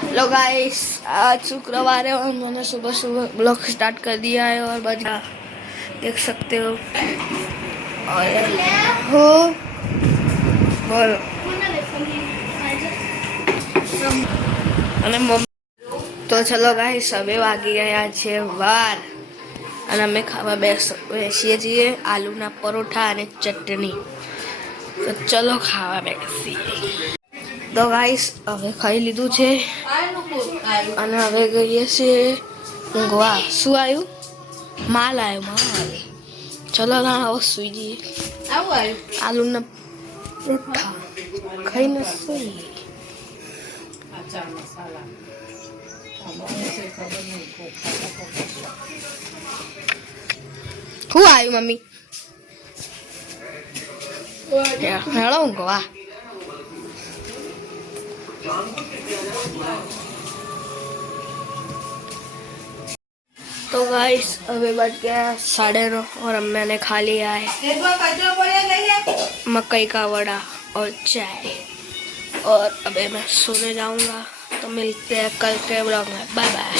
Hello guys, आज शुक्रवार है और मैंने सुबह सुबह ब्लॉग स्टार्ट कर दिया है और बजा देख सकते हो। और हो बोलो અને મમ્મી તો ચલો ગાઈસ હવે વાગી ગયા છે 12 અને અમે ખાવા બેસીએ છીએ આલુના પરોઠા અને ચટણી। તો ચલો ખાવા બેસીએ। તો ગાઈસ હવે ખાઈ લીધું છે અને હવે ગઈએ છીએ ઊંઘવા। શું આવ્યું? માલ આવ્યો માલ। ચલો ના હવે સુઈ જઈએ। આલુના પરોઠા ખાઈને સુઈ। શું આવ્યું મમ્મી? હેળો ઊંઘવા। तो गाइस अभी बज गया 9:30 और अम्मा ने खा लिया है मकई का वड़ा और चाय। और अभी मैं सोने जाऊंगा। तो मिलते हैं कल के ब्लॉग में। Bye bye.